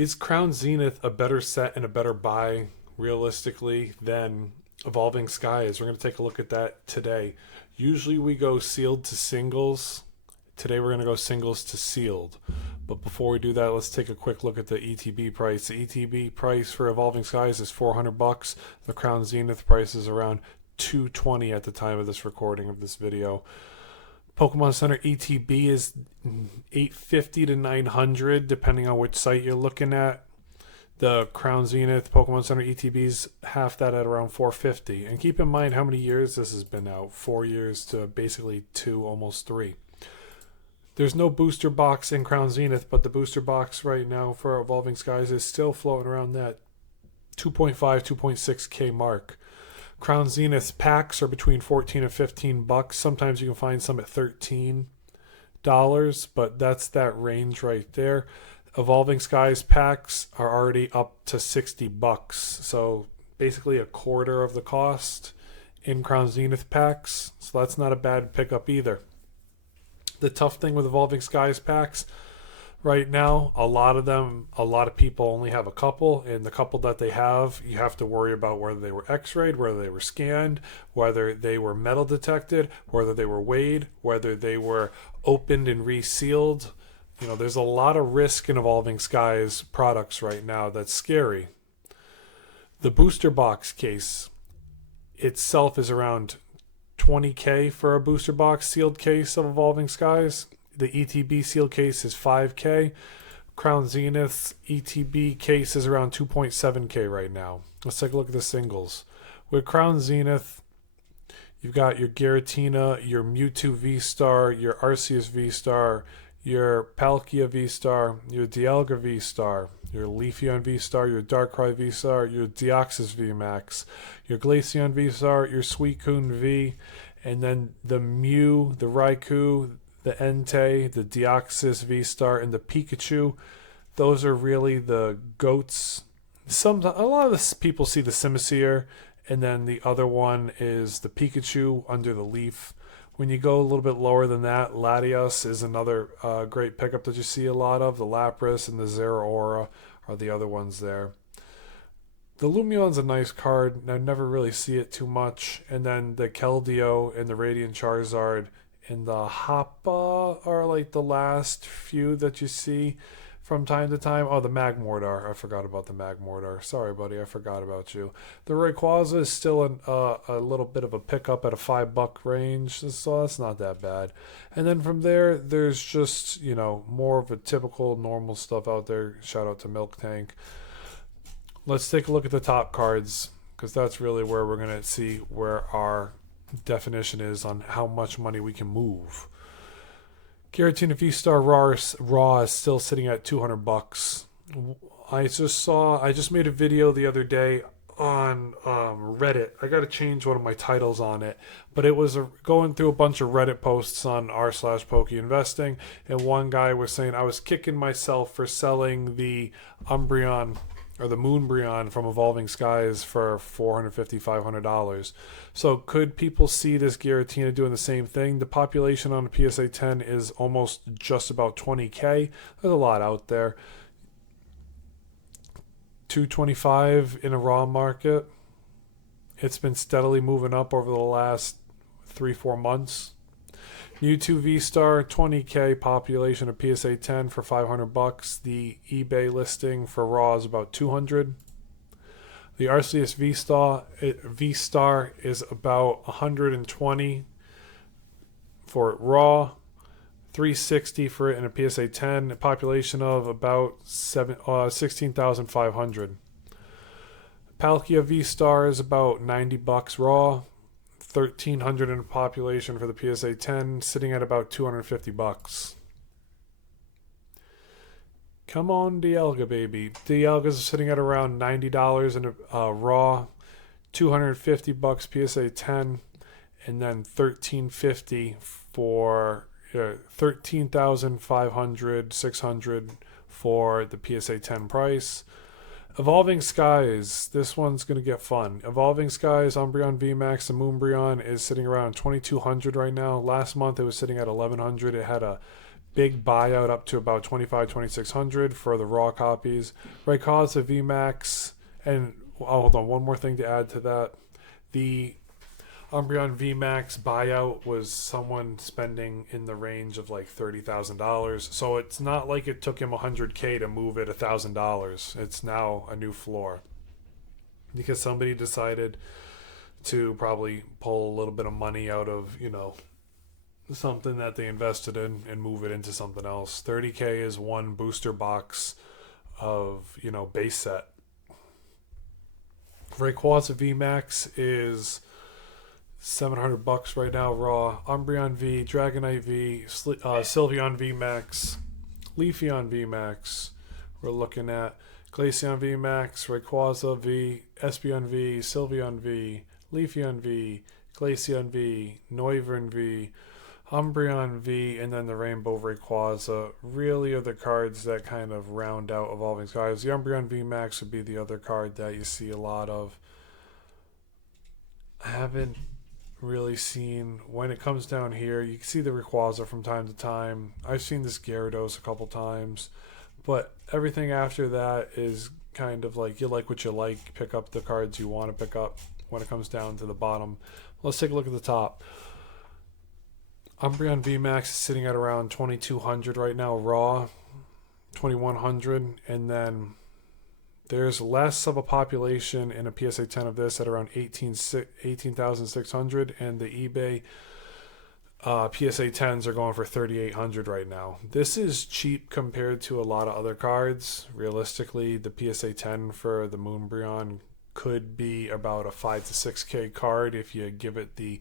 Is Crown Zenith a better set and a better buy realistically than Evolving Skies? We're going to take a look at that today. Usually we go sealed to singles. Today we're going to go singles to sealed. But before we do that, let's take a quick look at the ETB price. The ETB price for Evolving Skies is $400. The Crown Zenith price is around $220 at the time of this recording of this video. Pokemon Center ETB is $850 to $900 depending on which site you're looking at. The Crown Zenith Pokemon Center ETB's half that at around $450. And keep in mind how many years this has been out. 4 years to basically 2, almost 3. There's no booster box in Crown Zenith, but the booster box right now for Evolving Skies is still floating around that 2.5, 2.6K mark. Crown Zenith packs are between 14 and 15 bucks. Sometimes you can find some at $13, but that's that range right there. Evolving Skies packs are already up to 60 bucks. So basically a quarter of the cost in Crown Zenith packs. So that's not a bad pickup either. The tough thing with Evolving Skies packs right now, a lot of people only have a couple, and the couple that they have, you have to worry about whether they were x-rayed, whether they were scanned, whether they were metal detected, whether they were weighed, whether they were opened and resealed. You know, there's a lot of risk in Evolving Skies products right now that's scary. The booster box case itself is around $20K for a booster box sealed case of Evolving Skies. The ETB sealed case is $5K. Crown Zenith's ETB case is around $2.7K right now. Let's take a look at the singles. With Crown Zenith, you've got your Giratina, your Mewtwo V-Star, your Arceus V-Star, your Palkia V-Star, your Dialga V-Star, your Leafeon V-Star, your Darkrai V-Star, your Deoxys V-Max, your Glaceon V-Star, your Suicune V, and then the Mew, the Raikou, the Entei, the Deoxys V-Star, and the Pikachu. Those are really the GOATs. A lot of the people see the Simisear, and then the other one is the Pikachu under the leaf. When you go a little bit lower than that, Latios is another great pickup that you see a lot of. The Lapras and the Zeraora are the other ones there. The Lumeon's a nice card. I never really see it too much. And then the Keldeo and the Radiant Charizard and the Happa are like the last few that you see from time to time. Oh, the Magmortar. I forgot about the Magmortar. Sorry, buddy. I forgot about you. The Rayquaza is still a little bit of a pickup at a $5 range, so that's not that bad. And then from there, there's just, more of a typical normal stuff out there. Shout out to Milk Tank. Let's take a look at the top cards, because that's really where we're going to see where our definition is on how much money we can move. Giratina V-Star Raw is still sitting at $200. I just made a video the other day on Reddit. I got to change one of my titles on it, but it was going through a bunch of Reddit posts on r/PokeInvesting, and one guy was saying I was kicking myself for selling the Umbreon or the Moonbreon from Evolving Skies for $450, $500. So could people see this Giratina doing the same thing? The population on the PSA 10 is almost just about 20K. There's a lot out there. $225 in a raw market. It's been steadily moving up over the last 3-4 months. Mewtwo V-Star, 20K population of PSA 10 for $500. The eBay listing for raw is about $200. The Arceus V-Star is about $120 for raw, $360 for it in a PSA 10, a population of about 16,500. Palkia V-Star is about $90 raw, $1,300 in a population for the PSA 10, sitting at about $250. Come on, Dialga, baby. Dialga's sitting at around $90 in a raw, $250 PSA 10, and then $1,350 for 13,500, 600 for the PSA 10 price. Evolving Skies, this one's going to get fun. Evolving Skies, Umbreon VMAX, the Moonbreon is sitting around 2,200 right now. Last month it was sitting at 1,100. It had a big buyout up to about 2600 for the raw copies. Rayquaza VMAX, and hold on, one more thing to add to that. The Umbreon VMAX buyout was someone spending in the range of like $30,000. So it's not like it took him $100K to move it $1,000. It's now a new floor because somebody decided to probably pull a little bit of money out of, something that they invested in and move it into something else. 30K is one booster box of, base set. Rayquaza VMAX is $700 right now raw. Umbreon V, Dragonite V, Sylveon VMAX, Leafeon VMAX. We're looking at Glaceon VMAX, Rayquaza V, Espeon V, Sylveon V, Leafeon V, Glaceon V, Noivern V, Umbreon V, and then the Rainbow Rayquaza really are the cards that kind of round out Evolving Skies. The Umbreon VMAX would be the other card that you see a lot of. I haven't really seen, when it comes down here, you can see the Rayquaza from time to time. I've seen this Gyarados a couple times, but everything after that is kind of like, you like what you like, pick up the cards you want to pick up when it comes down to the bottom. Let's take a look at the top. Umbreon VMAX is sitting at around 2200 right now raw, 2100, and then there's less of a population in a PSA 10 of this at around 18,600, and the eBay PSA 10s are going for 3,800 right now. This is cheap compared to a lot of other cards. Realistically, the PSA 10 for the Moonbreon could be about a 5 to 6K card if you give it the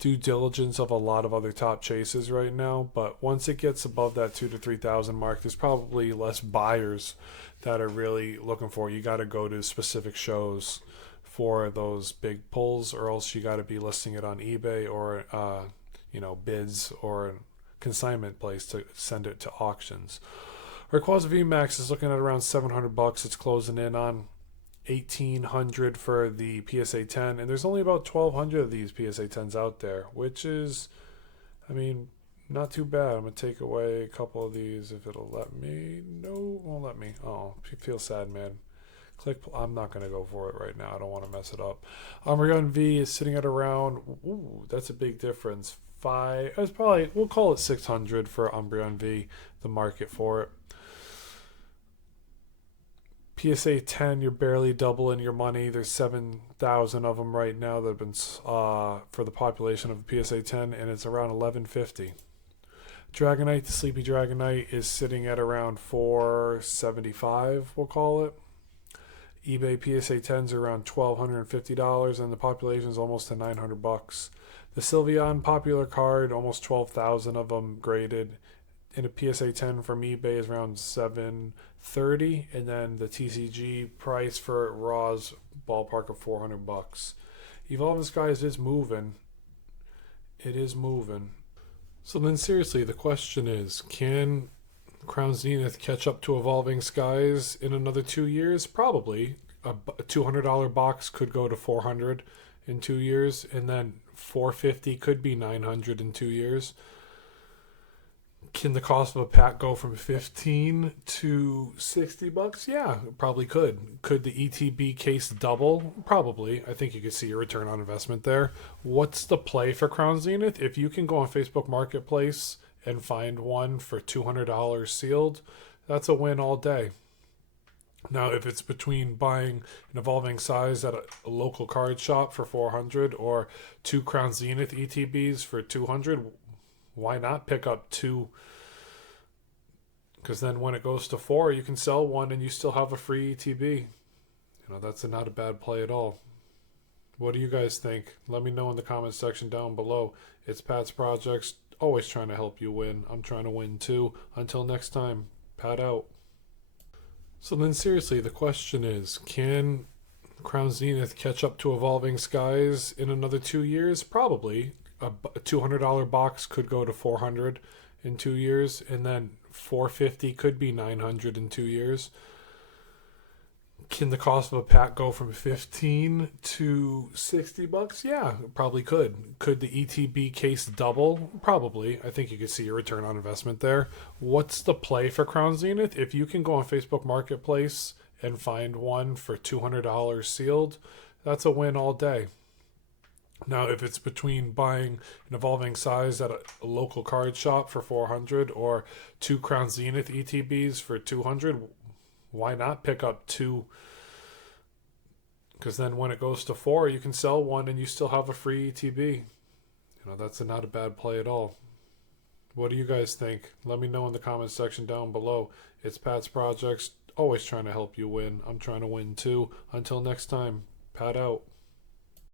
due diligence of a lot of other top chases right now. But once it gets above that 2,000 to 3,000 mark, there's probably less buyers that are really looking for it. You got to go to specific shows for those big pulls, or else you got to be listing it on eBay or bids or consignment place to send it to auctions. Rayquaza VMAX is looking at around $700. It's closing in on 1,800 for the PSA 10, and there's only about 1,200 of these PSA 10s out there, which is, not too bad. I'm gonna take away a couple of these if it'll let me. No, it won't let me. Oh, feel sad, man. Click. I'm not gonna go for it right now. I don't want to mess it up. Umbreon V is sitting at around. Ooh, that's a big difference. It's probably, we'll call it 600 for Umbreon V. The market for it. PSA 10, you're barely doubling your money. There's 7,000 of them right now that have been for the population of the PSA 10, and it's around 1150. Dragonite, the Sleepy Dragonite, is sitting at around 475, we'll call it. eBay PSA 10s are around $1,250, and the population is almost to $900. The Sylveon popular card, almost 12,000 of them graded. In a PSA 10 from eBay is around $730, and then the TCG price for Raw's ballpark of $400. Evolving Skies is moving. It is moving. So then seriously, the question is, can Crown Zenith catch up to Evolving Skies in another 2 years? Probably. A $200 box could go to $400 in 2 years, and then $450 could be $900 in 2 years. Can the cost of a pack go from $15 to $60? Yeah, it probably could. Could the ETB case double? Probably. I think you could see a return on investment there. What's the play for Crown Zenith? If you can go on Facebook Marketplace and find one for $200 sealed, that's a win all day. Now, if it's between buying an Evolving Size at a local card shop for $400 or 2 Crown Zenith ETBs for $200, why not pick up 2? Because then when it goes to 4, you can sell one and you still have a free ETB. That's not a bad play at all. What do you guys think? Let me know in the comments section down below. It's Pat's Projects, always trying to help you win. I'm trying to win too. Until next time, Pat out. So then seriously, the question is, can Crown Zenith catch up to Evolving Skies in another 2 years? Probably. A $200 box could go to $400 in 2 years, and then $450 could be $900 in 2 years. Can the cost of a pack go from 15 to $60? Yeah, it probably could. Could the ETB case double? Probably. I think you could see a return on investment there. What's the play for Crown Zenith? If you can go on Facebook Marketplace and find one for $200 sealed, that's a win all day. Now, if it's between buying an evolving size at a local card shop for 400 or two Crown Zenith ETBs for 200, why not pick up two? Because then when it goes to 4, you can sell one and you still have a free ETB. That's not a bad play at all. What do you guys think? Let me know in the comments section down below. It's Pat's Projects, always trying to help you win. I'm trying to win too. Until next time, Pat out.